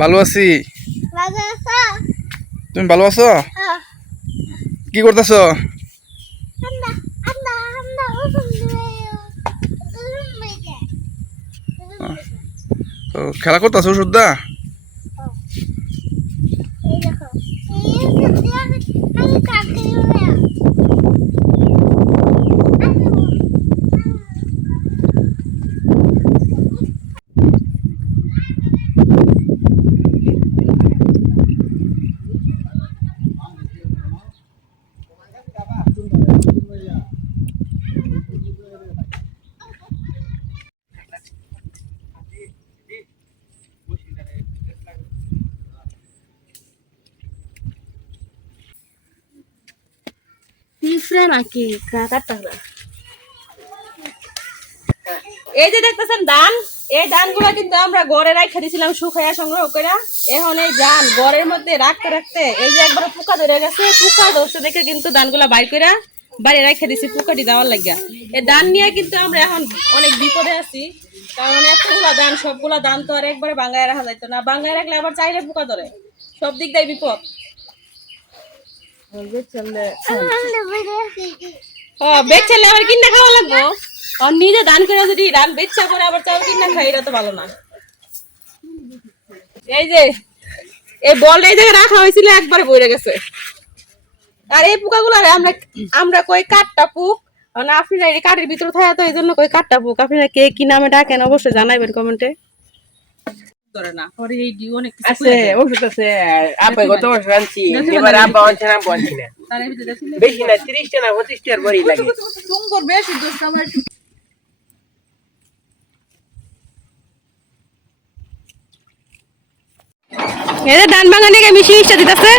ভালো আছি। তুমি ভালো আছো? কি করতেছ? খেলা করতেছো সুদ্দা তিসরে নাকি? কাকাটা এই যে দেখতেছেন ধান এই ধানগুলো কিন্তু আমরা গড়ে রাখা দিয়েছিলাম শুকাইয়া সংগ্রহ করে এখন এই ধান গড়ের মধ্যে রাখতে রাখতে এই যে একবার পোকা ধরে গেছে পোকা ধরছে দেখে কিন্তু ধানগুলা বাইর করে বাড়ি রেখে দিছি পোকাটি দেওয়ার লাগিয়া। এই ধান নিয়ে কিন্তু আমরা এখন অনেক বিপদে আছি কারণ এতগুলা ধান সবগুলা ধান তো আর একবারে বাঙ্গায় রাখা যাইতো না। বাঙ্গায় রাখলে আবার চাইলে পোকা ধরে। সব দিক দিয়ে বিপদ। ও আবার খাওয়া লাগবো? আর নিজে দান করে যদি রান করে আবার খাই এটা তো ভালো না। এই যে, এই বলটা এই জায়গায় রাখা হয়েছিল, একবারে বইরে গেছে। আর এই পোকাগুলো আমরা আমরা কই কাঠটা পুক? না আপনারা এই কাঠের ভিতরে থাকে তো এই জন্য কই কাঠটা পুক? আপনারা কে কি নামে ডাকেন, অবশ্যই জানাবেন কমেন্টে। ধরে না। পরে এই ডিউ অনেক কিছু আছে ওষুধ আছে আপা গত বছর আনছি এবার আপা আনছে না বলছি না। তার এই ভিতরে দিলে বেশি না তিরিশ না পঁচিশ টার লাগে। সুন্দর বেশি দোস্ত আমার। একটু ধান মিশি মিশটা দিতেছে।